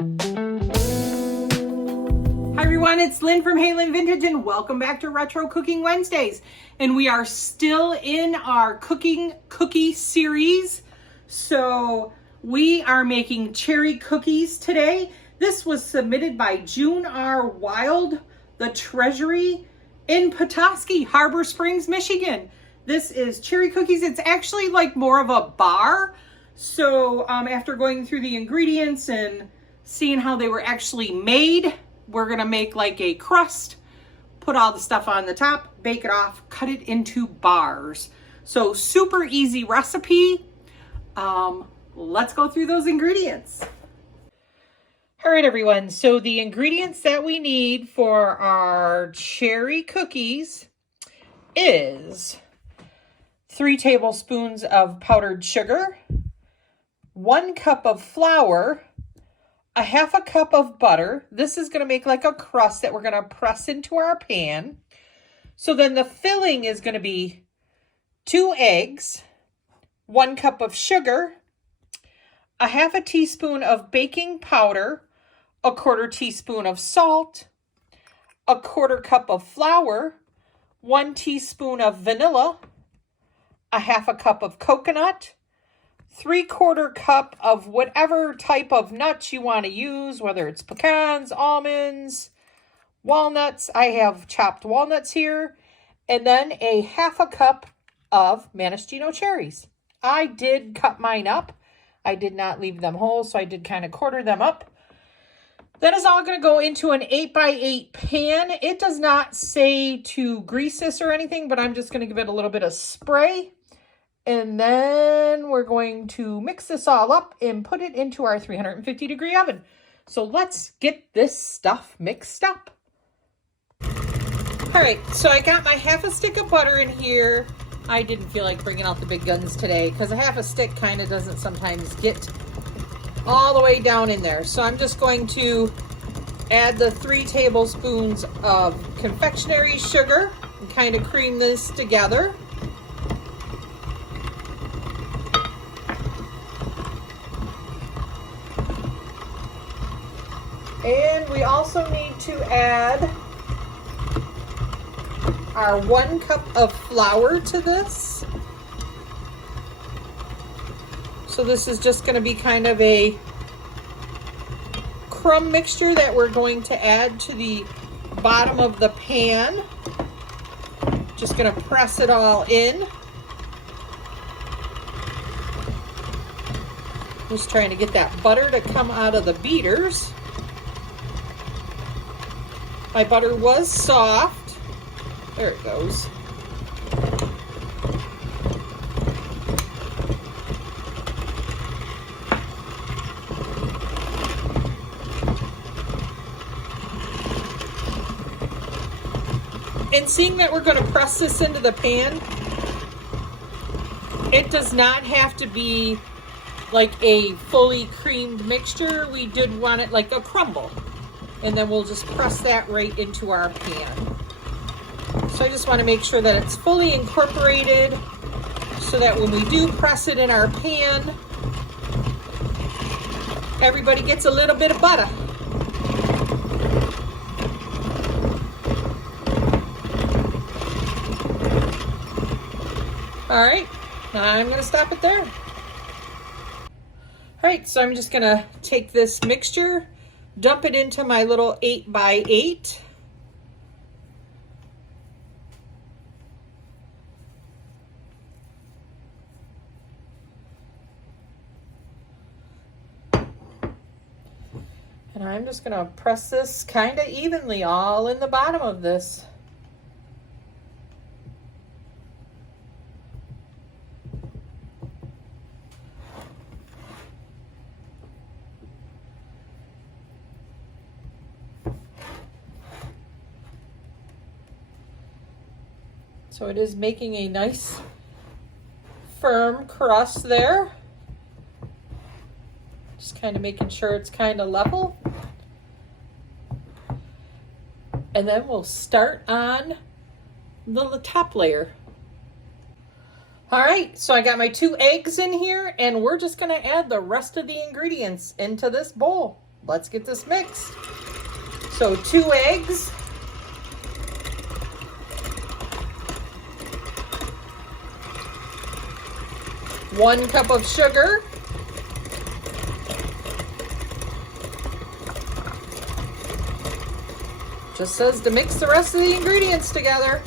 Hi everyone, it's Lynn from Hey Lynn Vintage and welcome back to Retro Cooking Wednesdays. And we are still in our cookie series. So we are making cherry cookies today. This was submitted by June R. Wild, the Treasury in Petoskey, Harbor Springs, Michigan. This is cherry cookies. It's actually like more of a bar. So after going through the ingredients and seeing how they were actually made, we're gonna make like a crust, put all the stuff on the top, bake it off, cut it into bars. So super easy recipe. Let's go through those ingredients. All right, everyone. So the ingredients that we need for our cherry cookies is 3 tablespoons of powdered sugar, 1 cup of flour, a 1/2 cup of butter. This is going to make like a crust that we're going to press into our pan. So then the filling is going to be 2 eggs, 1 cup of sugar, a 1/2 teaspoon of baking powder, a 1/4 teaspoon of salt, a 1/4 cup of flour, 1 teaspoon of vanilla, a 1/2 cup of coconut, 3/4 cup of whatever type of nuts you want to use, whether it's pecans, almonds, walnuts. I have chopped walnuts here. And then a 1/2 cup of mariachino cherries. I did cut mine up. I did not leave them whole, so I did kind of quarter them up. That is all going to go into an 8x8 pan. It does not say to grease this or anything, but I'm just going to give it a little bit of spray. And then we're going to mix this all up and put it into our 350-degree oven. So let's get this stuff mixed up. All right, so I got my 1/2 stick of butter in here. I didn't feel like bringing out the big guns today because a 1/2 stick kind of doesn't sometimes get all the way down in there. So I'm just going to add the 3 tablespoons of confectionery sugar and kind of cream this together. And we also need to add our 1 cup of flour to this. So this is just going to be kind of a crumb mixture that we're going to add to the bottom of the pan. Just going to press it all in. Just trying to get that butter to come out of the beaters. My butter was soft. There it goes. And seeing that we're going to press this into the pan, it does not have to be like a fully creamed mixture. We did want it like a crumble. And then we'll just press that right into our pan. So I just want to make sure that it's fully incorporated so that when we do press it in our pan, everybody gets a little bit of butter. All right, now I'm going to stop it there. All right, so I'm just going to take this mixture, dump it into my little 8x8. And I'm just going to press this kind of evenly all in the bottom of this. So it is making a nice firm crust there. Just kind of making sure it's kind of level. And then we'll start on the top layer. All right, so I got my 2 eggs in here and we're just gonna add the rest of the ingredients into this bowl. let's get this mixed. So 2 eggs. 1 cup of sugar. Just says to mix the rest of the ingredients together.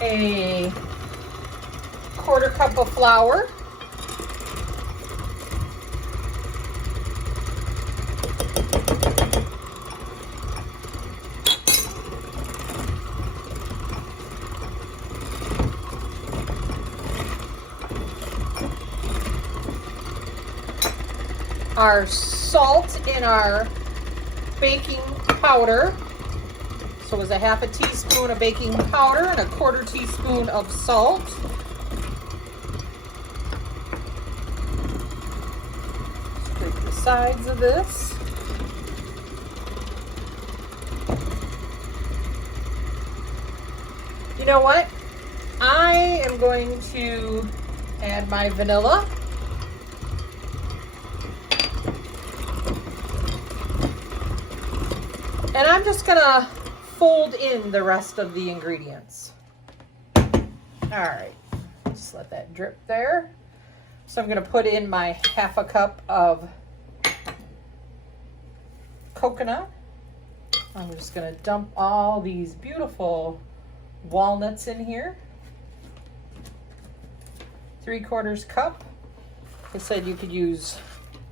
A 1/4 cup of flour. Our salt and our baking powder. So it was a 1/2 teaspoon of baking powder and a 1/4 teaspoon of salt. Scrape the sides of this. You know what? I am going to add my vanilla. And I'm just gonna fold in the rest of the ingredients. All right, just let that drip there. So I'm gonna put in my 1/2 cup of coconut. I'm just gonna dump all these beautiful walnuts in here. 3/4 cup. I said you could use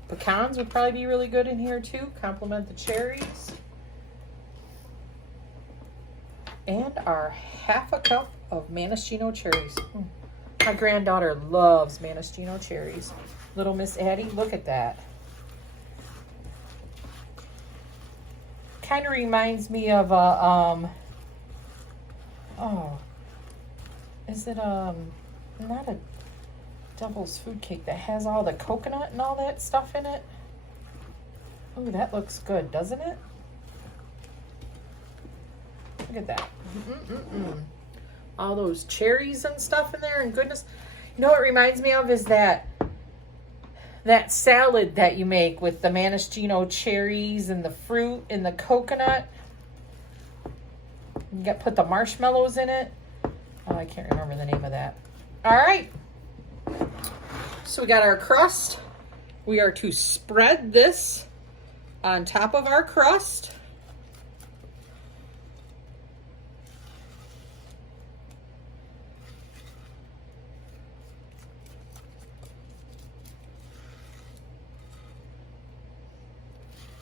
pecans, would probably be really good in here too. Complement the cherries. And our 1/2 cup of maraschino cherries. My granddaughter loves maraschino cherries. Little Miss Addie, look at that. Kind of reminds me of a, oh, is it, not a devil's food cake that has all the coconut and all that stuff in it? Ooh, that looks good, doesn't it? Look at that. All those cherries and stuff in there, and goodness. You know what it reminds me of is that salad that you make with the maraschino cherries and the fruit and the coconut. You got put the marshmallows in it. Oh, I can't remember the name of that. All right. So we got our crust. We are to spread this on top of our crust.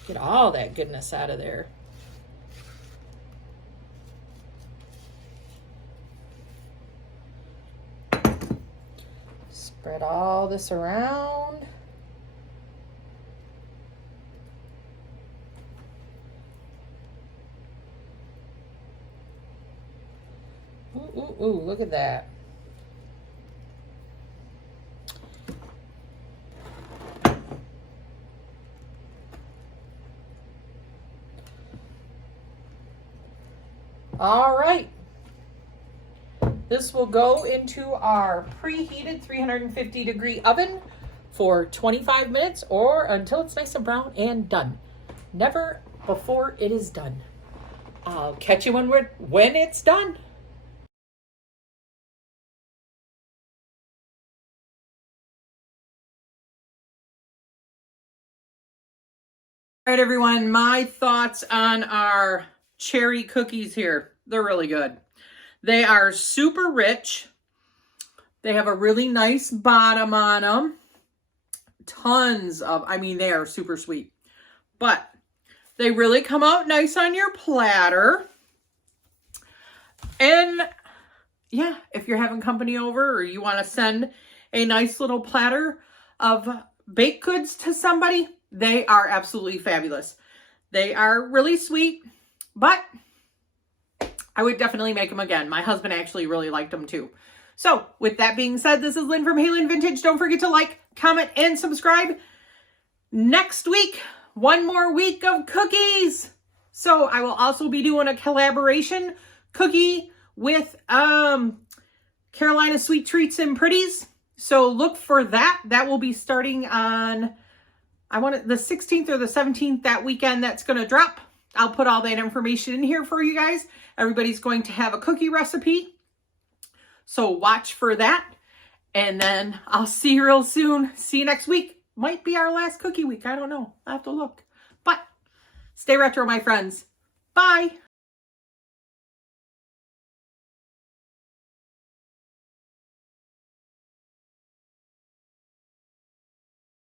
Get all that goodness out of there. Spread all this around. Ooh, ooh, ooh, look at that. All right, this will go into our preheated 350-degree oven for 25 minutes or until it's nice and brown and done. Never before it is done. I'll catch you when it's done. All right, everyone, my thoughts on our cherry cookies here. They're really good. They are super rich. They have a really nice bottom on them. Tons of, I mean, they are super sweet. But they really come out nice on your platter. And yeah, if you're having company over or you want to send a nice little platter of baked goods to somebody, they are absolutely fabulous. They are really sweet. But I would definitely make them again. My husband actually really liked them too. So with that being said, this is Lynn from Hey Lynn Vintage. Don't forget to like, comment, and subscribe. Next week, one more week of cookies. So I will also be doing a collaboration cookie with Carolina Sweet Treats and Pretties. So look for that. That will be starting on, I want it the 16th or the 17th, that weekend that's going to drop. I'll put all that information in here for you guys. Everybody's going to have a cookie recipe. So watch for that. And then I'll see you real soon. See you next week. Might be our last cookie week. I don't know. I have to look. But stay retro, my friends. Bye.